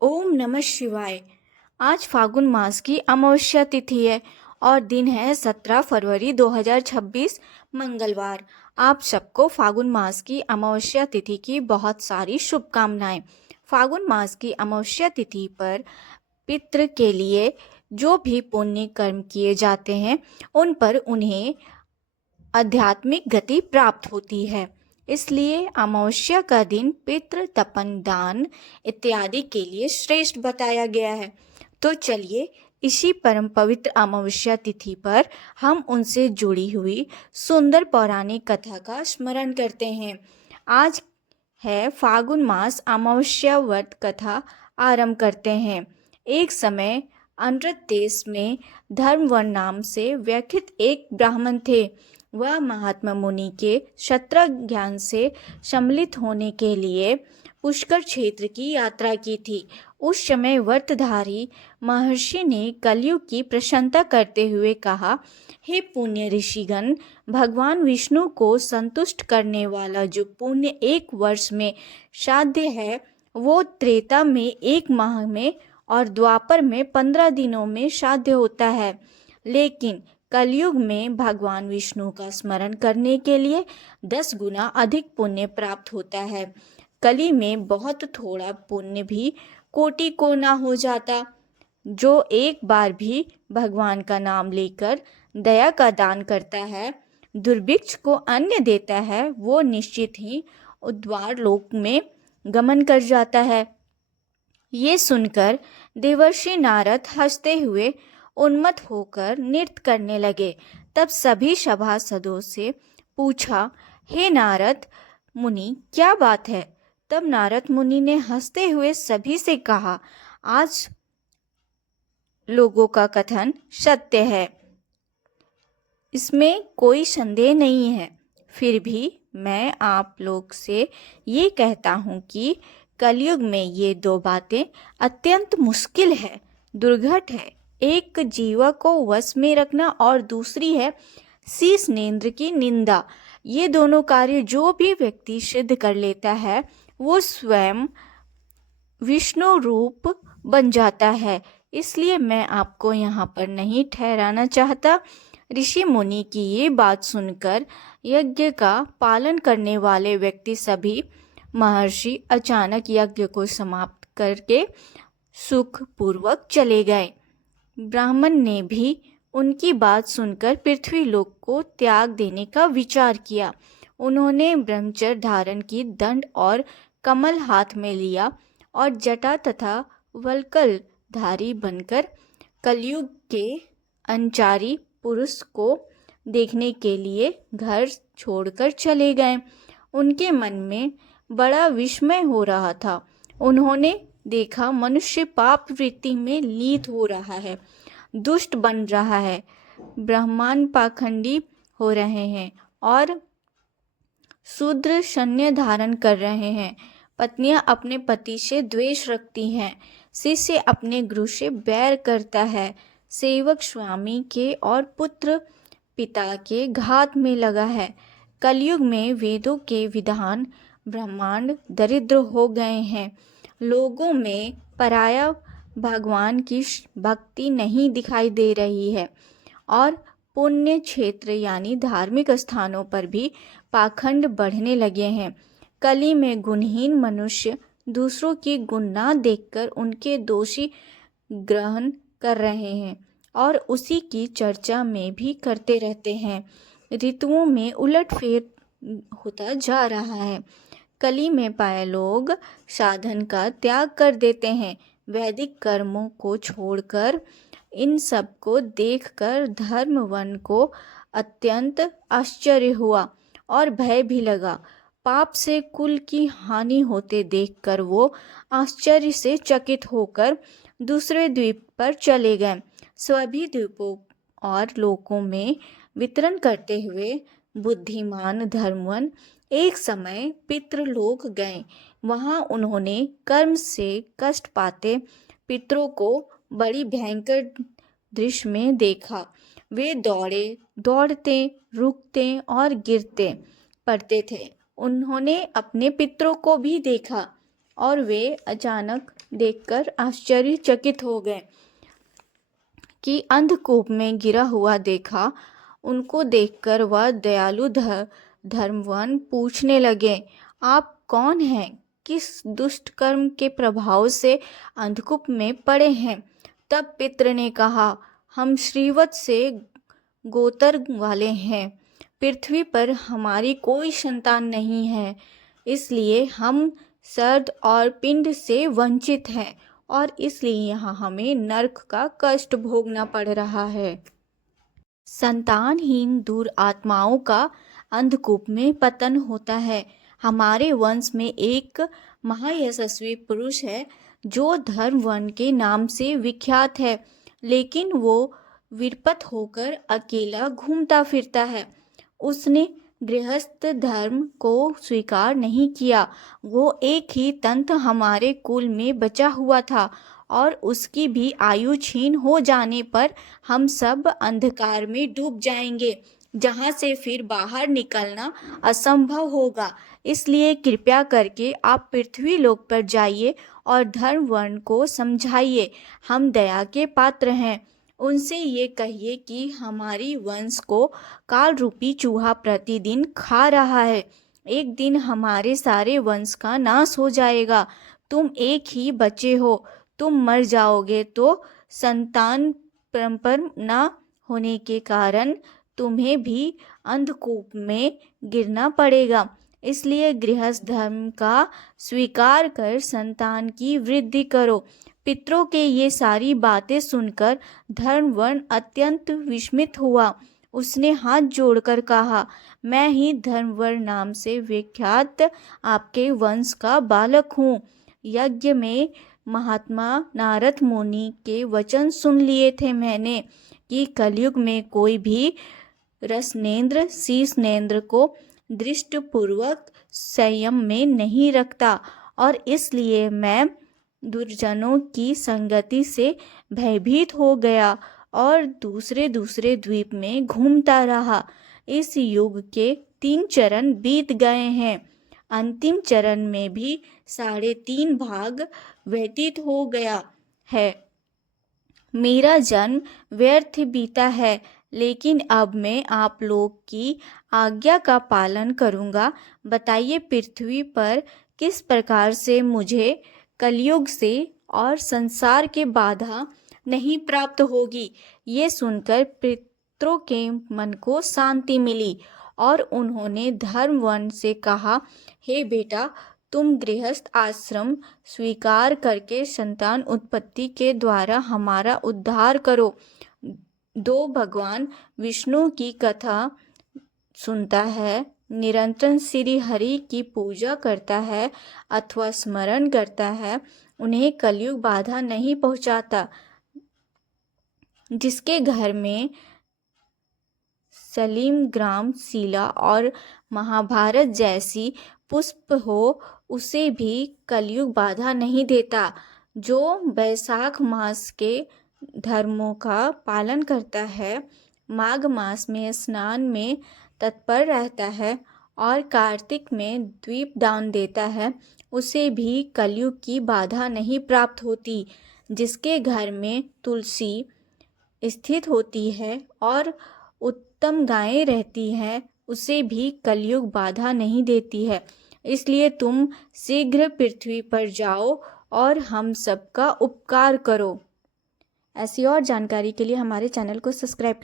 ओम नमः शिवाय। आज फागुन मास की अमावस्या तिथि है और दिन है 17 फरवरी 2026 मंगलवार। आप सबको फागुन मास की अमावस्या तिथि की बहुत सारी शुभकामनाएं। फागुन मास की अमावस्या तिथि पर पितृ के लिए जो भी पुण्य कर्म किए जाते हैं उन पर उन्हें आध्यात्मिक गति प्राप्त होती है। इसलिए अमावस्या का दिन पितृ तर्पण दान इत्यादि के लिए श्रेष्ठ बताया गया है। तो चलिए इसी परम पवित्र अमावस्या तिथि पर हम उनसे जुड़ी हुई सुंदर पौराणिक कथा का स्मरण करते हैं। आज है फागुन मास अमावस्या व्रत कथा आरंभ करते हैं। एक समय अनृत देश में धर्मवर्ण नाम से व्यथित एक ब्राह्मण थे। वह महात्मा मुनि के क्षत्र ज्ञान से सम्मिलित होने के लिए पुष्कर क्षेत्र की यात्रा की थी। उस समय व्रतधारी महर्षि ने कलयुग की प्रशंसा करते हुए कहा, हे पुण्य ऋषिगण, भगवान विष्णु को संतुष्ट करने वाला जो पुण्य एक वर्ष में साध्य है वो त्रेता में 1 माह में और द्वापर में 15 दिनों में साध्य होता है। लेकिन कलयुग में भगवान विष्णु का स्मरण करने के लिए 10 गुना अधिक पुण्य प्राप्त होता है। कली में बहुत थोड़ा पुण्य भी कोटि को ना हो जाता। जो एक बार भी भगवान का नाम लेकर दया का दान करता है, दुर्भिक्ष को अन्न देता है, वो निश्चित ही उद्धार लोक में गमन कर जाता है। ये सुनकर देवर्षि नारद हंसते हुए उन्मत्त होकर नृत्य करने लगे। तब सभी सभासदों से पूछा, हे नारद मुनि, क्या बात है? तब नारद मुनि ने हंसते हुए सभी से कहा, आज लोगों का कथन सत्य है, इसमें कोई संदेह नहीं है। फिर भी मैं आप लोग से ये कहता हूँ कि कलयुग में ये 2 बातें अत्यंत मुश्किल है, दुर्घट है। एक जीवा को वश में रखना और दूसरी है शीश नेत्र की निंदा। ये दोनों कार्य जो भी व्यक्ति सिद्ध कर लेता है वो स्वयं विष्णु रूप बन जाता है। इसलिए मैं आपको यहाँ पर नहीं ठहराना चाहता। ऋषि मुनि की ये बात सुनकर यज्ञ का पालन करने वाले व्यक्ति सभी महर्षि अचानक यज्ञ को समाप्त करके सुखपूर्वक चले गए। ब्राह्मण ने भी उनकी बात सुनकर पृथ्वी लोक को त्याग देने का विचार किया। उन्होंने ब्रह्मचर्य धारण की दंड और कमल हाथ में लिया और जटा तथा वल्कल धारी बनकर कलयुग के अनचारी पुरुष को देखने के लिए घर छोड़कर चले गए। उनके मन में बड़ा विस्मय हो रहा था। उन्होंने देखा मनुष्य पाप वृत्ति में लीन हो रहा है, दुष्ट बन रहा है, ब्राह्मण पाखंडी हो रहे हैं और शूद्र शन्य धारण कर रहे हैं। पत्नियां अपने पति से द्वेष रखती हैं, शिष्य अपने गुरु से बैर करता है, सेवक स्वामी के और पुत्र पिता के घात में लगा है। कलयुग में वेदों के विधान ब्रह्मांड दरिद्र हो गए हैं। लोगों में पराया भगवान की भक्ति नहीं दिखाई दे रही है और पुण्य क्षेत्र यानी धार्मिक स्थानों पर भी पाखंड बढ़ने लगे हैं। कली में गुणहीन मनुष्य दूसरों की गुण ना देखकर उनके दोषी ग्रहण कर रहे हैं और उसी की चर्चा में भी करते रहते हैं। ऋतुओं में उलटफेर होता जा रहा है। कली में पाए लोग साधन का त्याग कर देते हैं। वैदिक कर्मों को छोड़कर इन सब को देखकर धर्मवन को अत्यंत आश्चर्य हुआ और भय भी लगा। पाप से कुल की हानि होते देखकर वो आश्चर्य से चकित होकर दूसरे द्वीप पर चले गए। सभी द्वीपों और लोकों में वितरण करते हुए बुद्धिमान धर्मवन एक समय पितृलोक गए। वहां उन्होंने कर्म से कष्ट पाते पितरों को बड़ी भयंकर दृश्य में देखा। वे दौड़ते, रुकते और गिरते पड़ते थे। उन्होंने अपने पितरों को भी देखा और वे अचानक देखकर आश्चर्यचकित हो गए कि अंधकूप में गिरा हुआ देखा। उनको देखकर वह दयालु धर्मवान पूछने लगे, आप कौन हैं? किस दुष्ट कर्म के प्रभाव से अंधकूप में पड़े हैं? तब पितृ ने कहा, हम श्रीवत से गोत्र वाले हैं। पृथ्वी पर हमारी कोई संतान नहीं है, इसलिए हम सर्द और पिंड से वंचित हैं और इसलिए यहाँ हमें नरक का कष्ट भोगना पड़ रहा है। संतानहीन दूर आत्माओं का अंधकूप में पतन होता है। हमारे वंश में एक महायशस्वी पुरुष है जो धर्मवन के नाम से विख्यात है, लेकिन वो विरपत होकर अकेला घूमता फिरता है। उसने गृहस्थ धर्म को स्वीकार नहीं किया। वो एक ही तंत हमारे कुल में बचा हुआ था और उसकी भी आयु क्षीण हो जाने पर हम सब अंधकार में डूब जाएंगे, जहाँ से फिर बाहर निकलना असंभव होगा। इसलिए कृपया करके आप पृथ्वी लोक पर जाइए और धर्मवर्ण को समझाइए। हम दया के पात्र हैं। उनसे ये कहिए कि हमारी वंश को काल रूपी चूहा प्रतिदिन खा रहा है। एक दिन हमारे सारे वंश का नाश हो जाएगा। तुम एक ही बच्चे हो, तुम मर जाओगे तो संतान परंपर न होने के कारण तुम्हें भी अंधकूप में गिरना पड़ेगा। इसलिए गृहस्थ धर्म का स्वीकार कर संतान की वृद्धि करो। पितरों के ये सारी बातें सुनकर धर्मवर्ण अत्यंत विस्मित हुआ। उसने हाथ जोड़कर कहा, मैं ही धर्मवर्ण नाम से विख्यात आपके वंश का बालक हूँ। यज्ञ में महात्मा नारद मुनि के वचन सुन लिए थे मैंने कि कलयुग में कोई भी रसनेंद्र शीशनेंद्र को दृष्टपूर्वक संयम में नहीं रखता और इसलिए मैं दुर्जनों की संगति से भयभीत हो गया और दूसरे द्वीप में घूमता रहा। इस युग के 3 चरण बीत गए हैं। अंतिम चरण में भी 3.5 भाग व्यतीत हो गया है। मेरा जन्म व्यर्थ बीता है, लेकिन अब मैं आप लोग की आज्ञा का पालन करूँगा। बताइए पृथ्वी पर किस प्रकार से मुझे कलयुग से और संसार के बाधा नहीं प्राप्त होगी। ये सुनकर पितरों के मन को शांति मिली और उन्होंने धर्मवन से कहा, हे बेटा, तुम गृहस्थ आश्रम स्वीकार करके संतान उत्पत्ति के द्वारा हमारा उद्धार करो। 2 भगवान विष्णु की कथा सुनता है, निरंतर श्री हरि की पूजा करता है अथवा स्मरण करता है, उन्हें कलयुग बाधा नहीं पहुंचाता। जिसके घर में सलीम ग्राम शिला और महाभारत जैसी पुष्प हो, उसे भी कलयुग बाधा नहीं देता। जो वैशाख मास के धर्मों का पालन करता है, माघ मास में स्नान में तत्पर रहता है और कार्तिक में द्वीप दान देता है, उसे भी कलयुग की बाधा नहीं प्राप्त होती। जिसके घर में तुलसी स्थित होती है और उत्तम गायें रहती हैं, उसे भी कलयुग बाधा नहीं देती है। इसलिए तुम शीघ्र पृथ्वी पर जाओ और हम सबका उपकार करो। ऐसी और जानकारी के लिए हमारे चैनल को सब्सक्राइब